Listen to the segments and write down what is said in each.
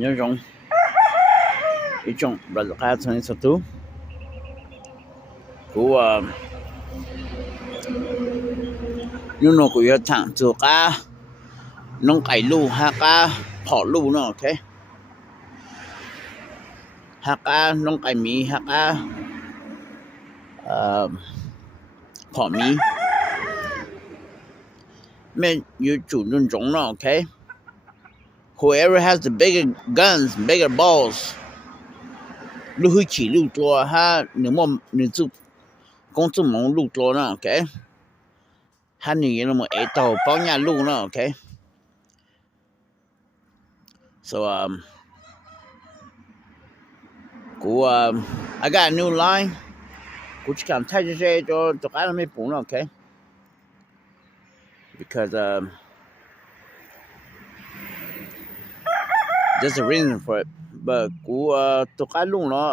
有一种不是开成是都我有那个要躺做个弄ไก่ลูกฮะก็พอลูกเนาะโอเคฮะก็น้องไก่หมีฮะก็พอหมีแม่อยู่จุดนั้นจงเนาะโอเค whoever has the bigger guns bigger balls ลูกขี่ลูกตัวฮะหนึ่งจุ公主蒙路ตัวเนาะโอเคฮะนี่เราเอโตป้องยาลูกเนาะโอเคSo I got a new line. กูจะ看太这些就干了没补了 okay? Because there's a reason for it. But กูตัว干ลูกเนาะ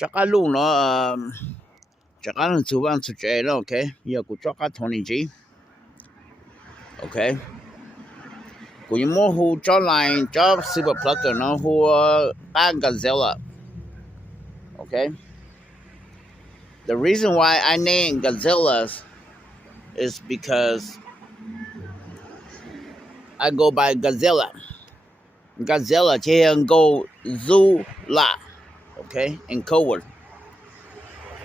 จะ干ลูกเนาะจะ干สุวรรณสุเจเนาะ okay? อย่ากูจะ干Tony G. Okay?กูยังโมโหจอไลน์จอ Super Plugger เนาะหัวก้าง Godzilla okay the reason why I named Godzillas is because I go by Godzilla ที่ยัง go Zula okay in code word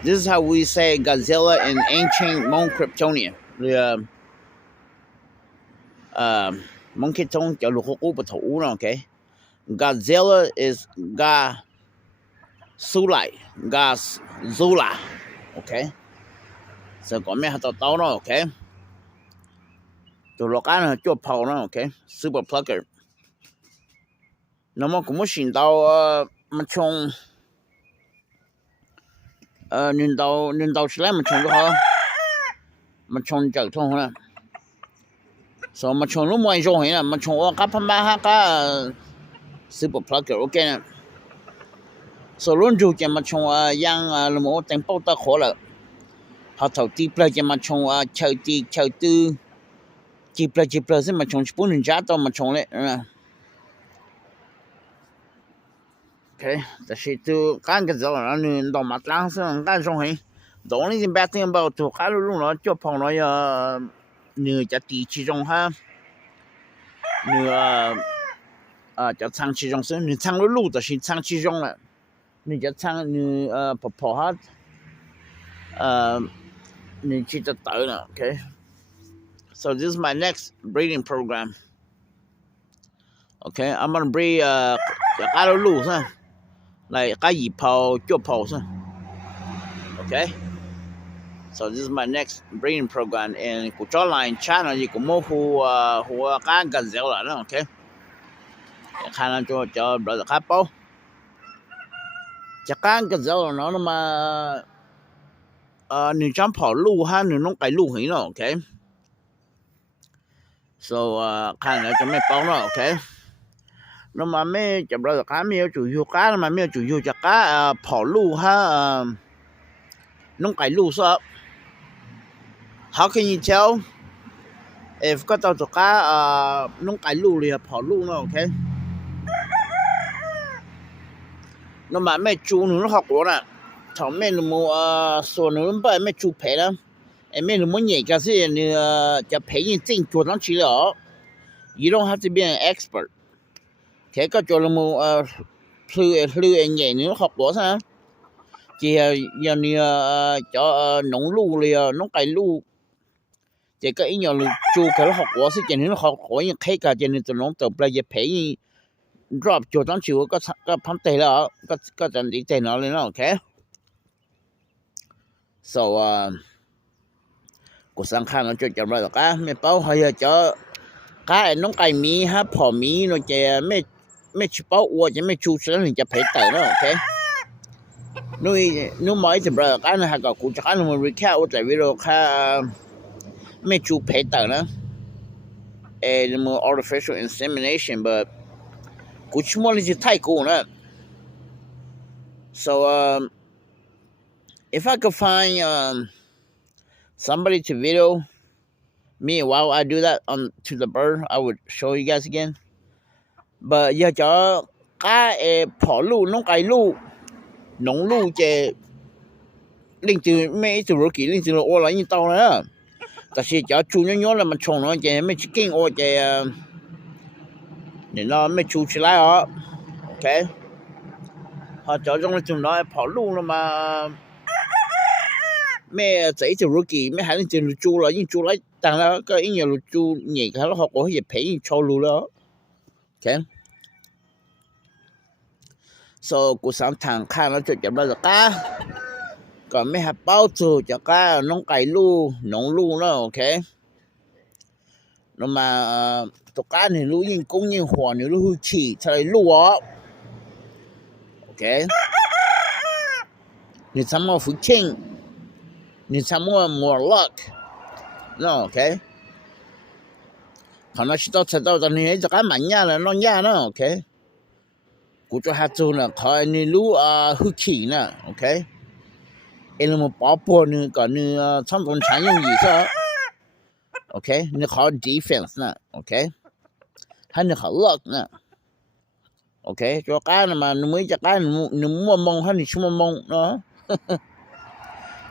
this is how we say Godzilla in ancient Mon Kryptonia Mon Krypton 就六個不同啦 okay Godzilla is Ga Sulai Ga Zula okay so 講咩係到啦 okay 就落間係做炮啦 okay Super Plugger 那麼咁選到乜衝輪到出來乜衝都好乜衝就通啦So มาชงลูกมวยโจเห็นน่ะมาชงว่ากับพม่าฮะก็ Super Plugger โอเคนะ So รุ่นจูจะมาชงยังละหมอแต่งเป้าตะขอละพอเท่าที่เปลจะมาชงเชาตื้อจีเปลซึ่งมาชงปุ่นจ้าต้องมาชงเลยนะโอเคแต่是就干个这了你到马当上干上去 The only thing bad thing about 做干路了就碰到要你จะตี其中哈你จะ唱其中是你唱的路就是唱其中了你จะ唱你跑哈你去得到了 okay so this is my next breeding program okay I'm gonna breed 干的路是来干一跑就跑是 okay So this is my next breeding program in Kucholine channel. You can move who can Godzilla, okay? Kana cho brother couple. Cha can Godzilla nó mà ni chăm phò lu ha ni nong kai lu hi no, okay? So kana cho me pao no, okay? Nó mà me cho brother cá me chủ yếu cá mà me chủ yếu cha cá phò lu ha nong kai lu so How can you tell if ก็ต้องกะน้องไก่ลูกเลยพอลูกเนาะโอเคน้องมาแม่จูหนูหอกว่าน่ะถ้าแม่หนูส่วนหนูไปแม่จูเพนะไอ้แม่หนูใหญ่ก็สินี่จะเพยิ่งจริงตัวทั้งชีวิตอ๋อ You don't have to be an expert แค่ก็จะหนูพลือใหญ่หนูหอกว่าซะจีอย่างนี้จะน้องลูกเลยน้องไก่ลูกchỉ có ý nhau chú cái học của sẽ nó học của những cái cả trên từ nó từ bây giờ phải drop cho tao chịu có phán tệ là có trận đi tệ nó lên nó okay so cuộc sang khang nó cho chậm lại cả mấy bao hay cho cái nó cày mí ha phò mí nó chơi mấy chú bao uo chỉ mấy chú sẽ mìnhจะphải tệ nó okay nuôi mới thì bây giờ cái này có cụ chắc là mình recap ở video khácไม่จูเพตนะ more artificial insemination but กูชมเลยจะไทยกูนะ so if I could find somebody to video me while I do that on to the bird I would show you guys again But giờ cho cá phỏ lu nông cày lu nông lu chè linh từ mấy từ rồi kỹ linh từ ô lại như tao nữa. Ta sẽ cho chú nhỏ là mà trồng nó chè mấy chicken ô chè để nó mấy chú起来哦 OK họ cho trong là chúng nó phỏ lu nó mà mấy giấy từ rồi kỹ mấy hai linh từ chú lại như chú lại tăng là cái ý nhiều chú nhảy cái nó họ có gì phải cho lu đó OK so กูสามทางข้างแล้วจะจับได้สักก้าก็ไม่หับเป้าสู่จะก้าน้องไก่ลูน้องลูแล้วโอเคแล้วมาตัวก้าเนี่ยรู้ยิ่งกุ้งยิ่งหัวเนี่ยรู้ฉี่ทะเลลูอ๋อโอเคนี่ทำมาฝึกชิงนี่ทำมา more luck แล้วโอเคเขาน่าจะต้องตอนนี้จะก้าหมันยาแล้วน้องยาแล้วโอเคกูจะหาตัวน่ะคอยนี่รู้ฮึกขี่น่ะโอเคเอ็นมาป้อปนี่ก่อนนี่ช่างตรงฉันยังอยู่ซะโอเคนี่ขอ defense น่ะโอเคให้นี่ขอ luck น่ะโอเคตัวก้าน่ะมาหนูไม่จะก้าหนูมัวมองให้นี่ชั่วโมงเนาะ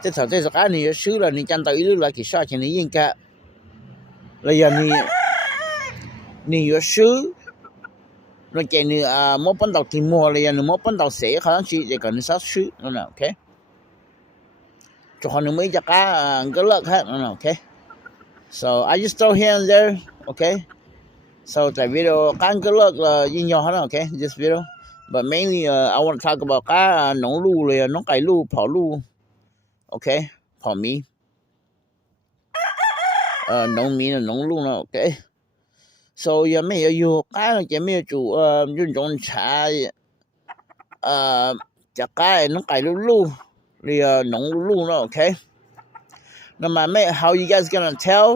这头这是干你输了你讲到一路来给少钱你应该了呀你要输nó chạy như một bắt đầu tìm mua là nó một bắt đầu sẽ khả năng chỉ để cần sát sứ nó là OK cho họ nó mới cho cái lợi khác nó là OK so I just throw here and there OK so tại video cái lợi là gì nhỏ nó OK this video but mainly I want to talk about cái nông lu là nông cày lu phỏ lu OK for me nông mi là nông lu nó OK so giờ mấy yêu cái là chỉ mấy chủ dùng trong trà chả cái nó cày lu thì nóng lu nó OK nhưng mà mấy how you guys gonna tell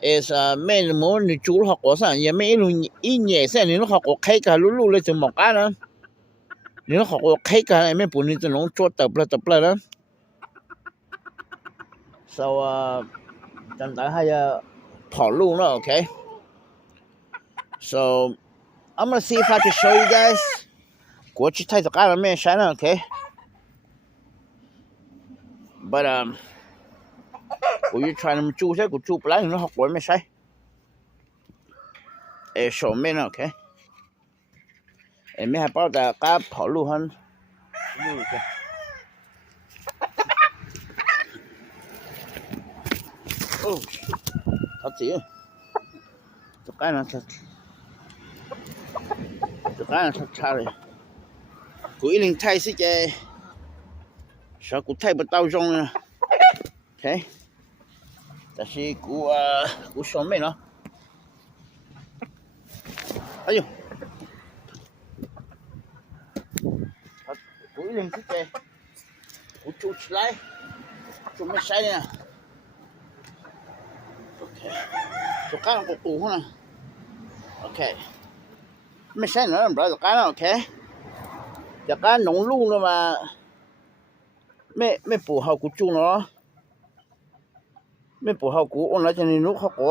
is mấy muốn đi chú học của sao giờ mấy luôn ý nhẹ xem nó học OK cả lu lên từ một cái nữa nếu học OK cả này mấy bữa nay tụi nó chốt tập lại đó so chẳng tại hay跑路了 OK So I'm gonna see if I can show you guys. 过去太多干了没晒了 OK But我try them 煮些我煮不来你学过没晒手面 OK 没还包的干跑路很路的哦好急这干了它cái là thật rồi của linh thay xí chè sao cũng thay bắt đầu trong nè OK ta sẽ của sống mấy nó ayo của linh xí chè của chú lại chú mới sai nè OK chú cái là của nè OKไม่ใช่นะบราตะการโอเคตะการหนองลูกนะมาไม่ปู่เฮากูจู้เนาะไม่ปู่เฮากูอ้นแล้วจะนี่นุเขาก็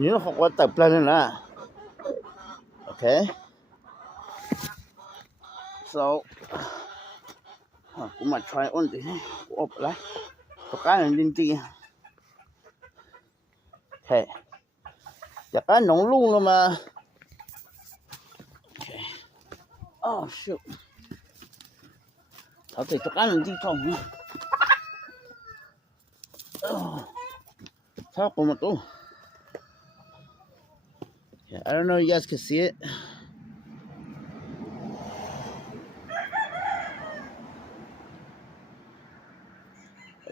นี่เขาก็ตับปลาเลยนะโอเค so กูมา try อ้นดิกูออกไปเลยตะการจริงๆโอเคตะการหนองลูกนะมาOh shoot. I'll take the gun deep on. Oh. Talk on it though. Yeah, I don't know if you guys can see it.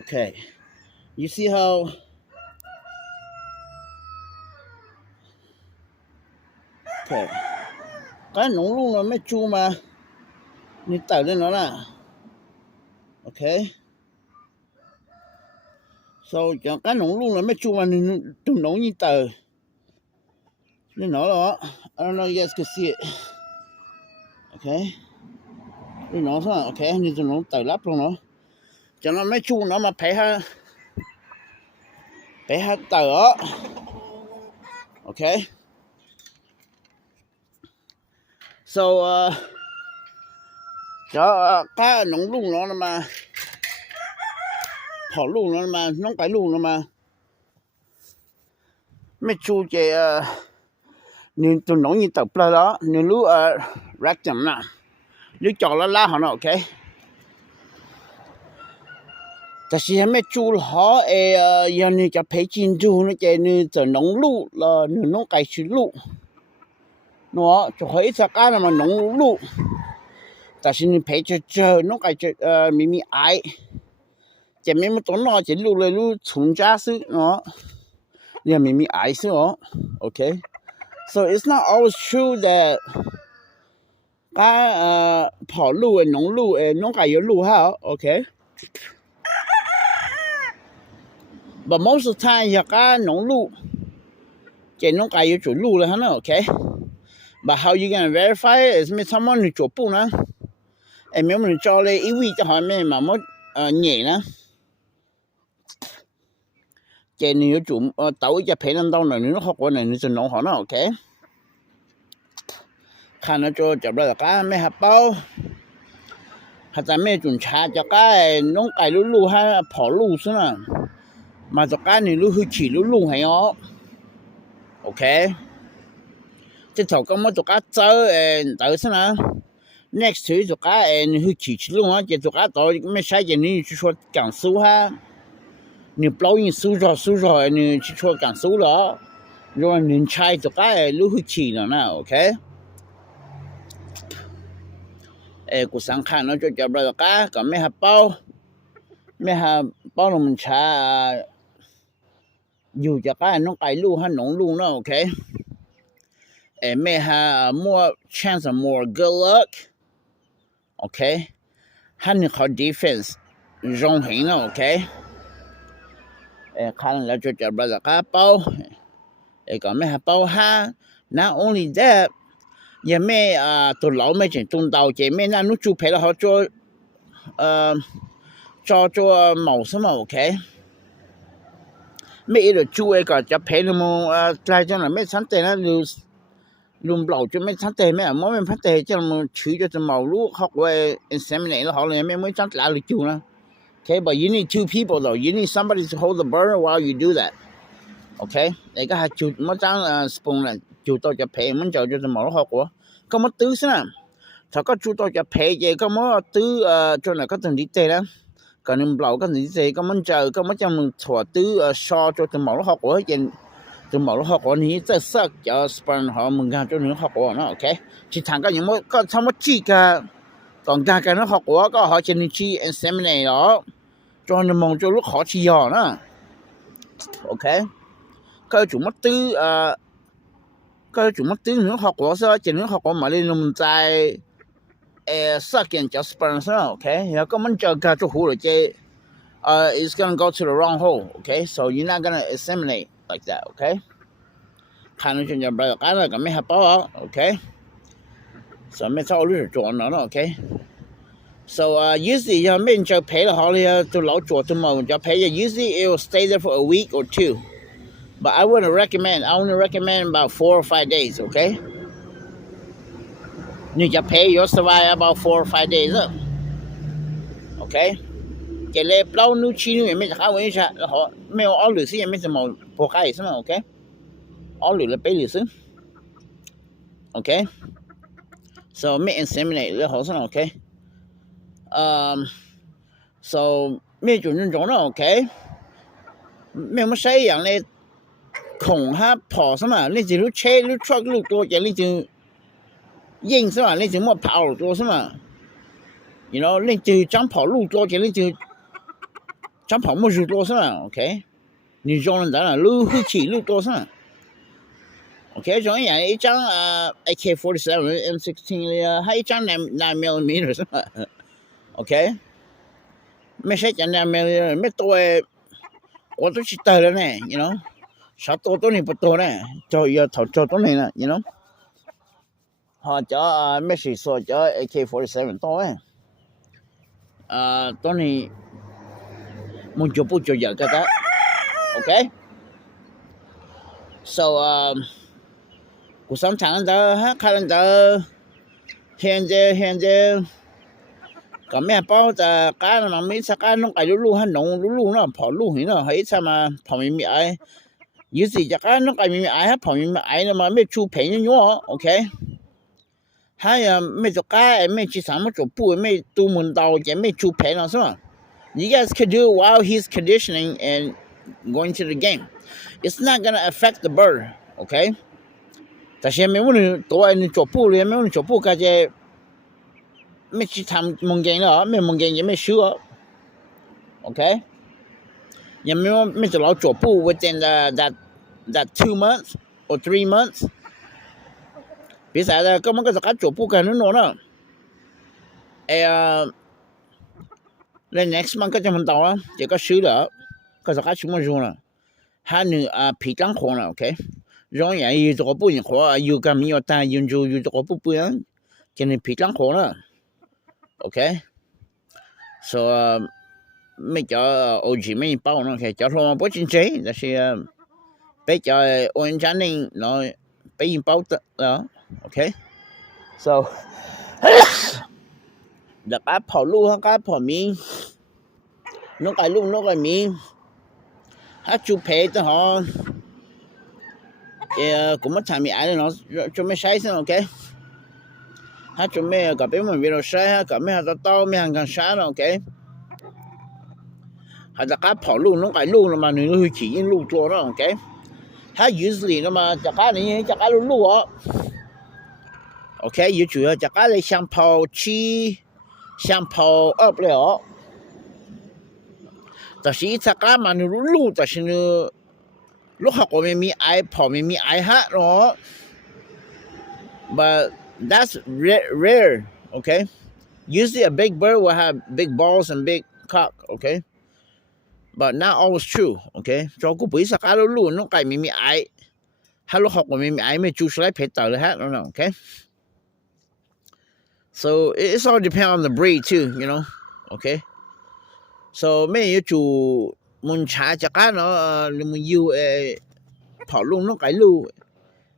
Okay. You see how Okay. Cái nóng luôn là mấy chu mà như tẩy lên nó là OK so chẳng cái nóng luôn là mấy chu mà đừng nóng như tẩy nên nó đó I don't know you guys can see it OK nên nó sao OK như tụi nó tẩy lắp luôn nó cho nó mấy chu nó mà phải ha tẩy đó OK so 就家农路了嘛跑路了嘛弄改路了嘛没住这你都容易得不了你路รักจำนะ你找了拉好了 OK 但是还没住好要你จะ陪进住那个你走农路了你弄改去路喏就可以在家了嘛农路但是你陪着弄改就咪咪矮这咪咪多喏这路了路从家是喏你咪咪矮是哦 OK so it's not always true that 跑路农路弄改有路好 OK but most of the time 要农路这弄改有走路了哈呢 OK but how you gonna verify it is 没他们你做不呢没有人找了一位就好没嘛么nhẹ呢这你有做到一陪人到那你学过那你就弄好呢 OK 看了就จับแล้วก็ไม่หับเป้าถ้าจะไม่จุนชาจะก็น้องไก่ลู่ๆให้ผอลู่ซะน่ะมาจะก็นี่ลู่คือขี่ลู่ๆให้อ๋อโอเคจะถอก็มาจะก็เจอต่อซะนะ next to จะก็นี่คือขี่ลู่อ่ะจะก็ต่อไม่ใช่จะนี่去说讲述哈你表演输着你去说讲述了如果你ใช้จะก็ลู่คือขี่แล้วนะโอเคกูสังขารเนาะจะจับแล้วก็ไม่หับเป้าลงมันช้าอยู่จะก็น้องไก่ลูกให้น้องลูกเนาะโอเคไม่หา more chance of more good luck โอเคให้นี่เขา defense ยงหินเนาะโอเคคันแล้วจะจับแล้วก็เป้าก็ไม่หับเป้าฮะ not only that也没都老没见动到这没那侬就陪了好做做毛什么 OK 没一个做一个就陪了么来讲了没产得了就lum老就没产得没没没产得这么取就毛路学会 inseminate 好了没产哪里做呢 OK but you need two people though you need somebody to hold the burner while you do that OK 你个系做么张spoon 啦做到จะเพมันจะหมอhọc củaก็มาตื้อซะนะถ้าก็จุดต่อจะเพเจก็มาตื้อจนน่ะก็ถึงดีเตแล้วก็นึงเปล่าก็ถึงดีเตก็มันจะก็มันจะมึงถั่วตื้อชอจนหมอhọc củaเจนจนหมอhọc củaนี้จะสักจะสปอนหอมึงกันจนนึงhọc của เนาะโอเคที่ทางก็ยังก็ทำว่าจีก็ต้องการกันhọc của ก็หอจะนี่จี inseminate เนาะจนมองจนลูกขอชีหอนะโอเคก็จุมาตื้อก็จุมาตื้อนึงhọc của sao chỉนึงhọc của mà lên nằm在second just sponsor okay แล้วก็มันจะกระจุหูเลยเจit's going to go to the wrong hole okay so you're not going to inseminate like that okay คันจนจะไปกันก็ไม่หับเป้า okay so ไม่เท่าหรือจวนเนาะ okay so usually 要没就陪了好了就老做这么就陪 usually it will stay there for a week or two but I wouldn't recommend I only recommend about 4 or 5 days okay 你จะ pay your survive about 4 or 5 days okay 这类不老努气努也没啥问题然后没有熬绿是也没什么破开是吗 okay 熬绿了背绿是 okay so 没 inseminate 了好是 okay so 没准那种了 okay 没有谁样的恐哈跑什么你只路车路 truck 路多这你就硬是吧你就莫跑路多是吗 you know 你就长跑路多这你就长跑莫路多是吗 OK 你装人在那路会起路多是吗 OK 总样一张AK47 M16 了还一张9mm 是吗 OK ไม่ใช่จะ9mm ไม่ตัว我都知道了呢 you know saoตัวนี้不多呢就要头ตัวนี้นะ you know 好จะไม่ใช่说จะ AK47 多ตัวนี้มันจะ不就要个的 OK so กูสำคัญ的ฮะคัน的现在ก็แม่เป้าจะการมันมีสักการน้องไก่ลูกๆให้น้องลูกๆเนาะพอลูกเห็นเนาะให้ซะมาพอมีไอ้อยู่สิจะการน้องไก่มีไอ้ให้พอมีไอ้นะมาไม่ชูเพยญัวโอเคให้ไม่จะกายไม่去什么做不ไม่ตู门道也没ชูเพยเนาะใช่มั้ย You guys can do while he's conditioning and going to the game. It's not going to affect the bird, okay? แต่เช่นไม่ว่าตัวนึง做不เลยไม่ว่า做不ก็จะไม่去ทำ梦见了ไม่梦见也没输 okay ยังไม่จะ老做不 within that 2 months or 3 months 比赛的根本ก็จะการ做不กันนู่นน่ะแล้ว next month ก็จะมันต่อจะก็输了ก็จะการ什么用了他呢皮张红了 okay 容易有这个不人活有个没有但有这个不样就你皮张红了Okay, so ไม่จะโอจีไม่เป้าเนาะแค่จะโทรมาบ่จริงๆแต่คือไปจะโอนจันนี่เนาะไปยิงเป้าเนาะ Okay, so ดักพอลูกก็พอมีน้องไก่ลูกน้องไก่มีถ้าจูเพจฮะกูไม่ทำมีอะไรเนาะจะไม่ใช่ใช่ Okay他准备个别门为了晒个没他到没han kan晒了 okay 他จะการ跑路弄改路了嘛你会起因路做了 okay 他 usually 了嘛จะการ你จะการ路哦 okay 有主要จะการ想跑去想跑up 了但是จะการ嘛你路但是呢路好过没爱跑没爱哈咯 but that's rare, okay? Usually a big bird will have big balls and big cock, okay? But not always true, okay? จอกูปุ๋ยสักการลูกน้องไก่มีไอถ้าลูกหอกมีไอไม่จูสไลด์เพชรต่อเลยฮะ no, okay? So it's all depend on the breed too, you know? Okay? So ไม่อยู่จูมุนชาจากการเนาะมันอยู่พอลูกน้องไก่ลูก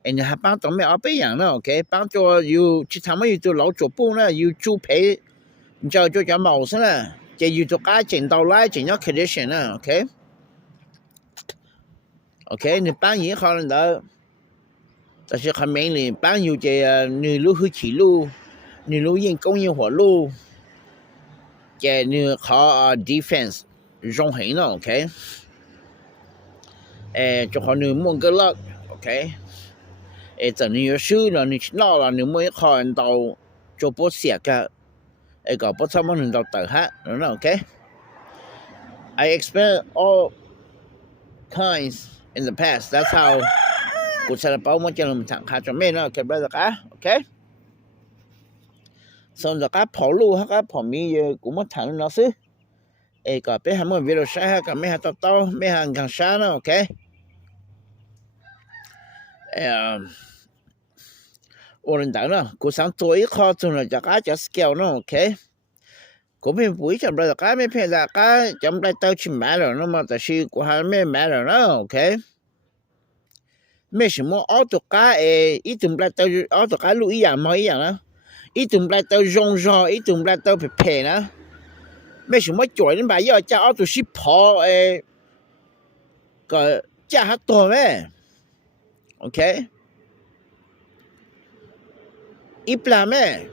เอ็นจะ帮ต้องไม่เอาไปอย่างนะโอเค帮助อยู่ที่ทำให้อยู่ตัวเรา做步呢อยู่จูเพ你就叫毛生了就อยู่ตัวการ整到来整到 condition 呢 OK OK 你帮银行的但是很明显帮有这你路去起路你路因供应火路这你考defense 容易呢 OK 就可能蒙个了 OK这你有输了你老了你没看到就不写个个不怎么能到等下 okay I experienced all kinds in the past that's how กูใช้เป้ามันจะลงทางขาจะไม่เนาะเก็บไว้สักokay ส่วนจากพอลูกครับพอมีกูมาถามเนาะซิก็ไปหามันวิโรใช้ก็ไม่หาต่อไม่หากันช้าเนาะ okay我认得了，我想做一考中了，大家就 skill 呢 ，OK。我们不会讲不了，大家没骗大家，就不来到去买了，那么但是我还没买了呢 ，OK。没什么奥多家一顿不来到奥多家路一样嘛一样呢，一顿不来到用上，一顿不来到配呢，没什么做人吧，要加奥多是跑个加还多咩 ，OK。一般咩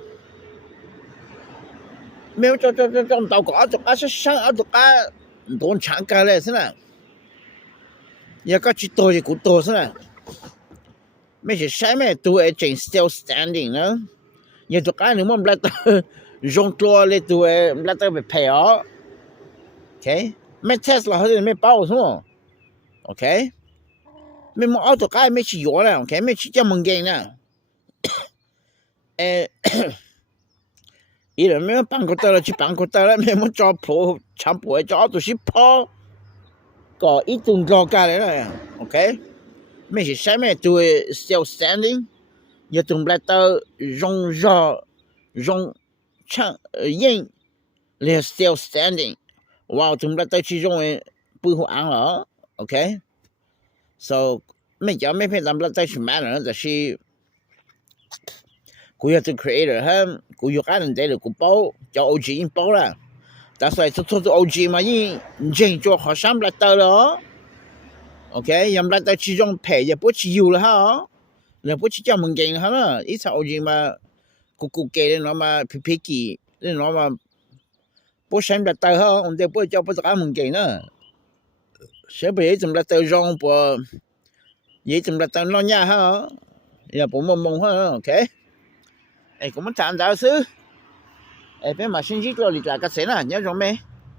没有这到个这个是上这个多长个嘞是呢也个去多一个多是呢没是啥咩都会真 still standing 呢也这个你们不来到用多嘞都会不来到被配哦 OK 没 Tesla 或者没包是吗 OK 没么奥多个没去用了 OK 没去这么干呢伊人没办过得了去办过得了没么找破强迫找都是跑个一顿搞干了 OK 没是啥么都 still standing 也都不来到用唱音 they still standing 哇都不来到去用不会安了 OK so 没讲没骗咱们来再去买了但是 cú là the creator ha cú yêu cái này là cú bao cho OG in bao là ta sai cho OG mà in chính cho họ xem lại tờ đó ok yam lại tờ chỉ trong pay ya bớt chỉ yêu là ha là bớt chỉ cho mình kinh ha là ít sao OG mà cú kể nó mà picky nó mà bớt xem lại tờ ha ông đây bớt cho bớt cả mình kinh nữa sẽ bị chúng ta tờ rong bữa vậy chúng ta tờ lo nha ha ya bố mông ha ok cũng muốn chạm giáo sư bên mà sinh dịch rồi thì là cái gì nè nhớ rồi mấy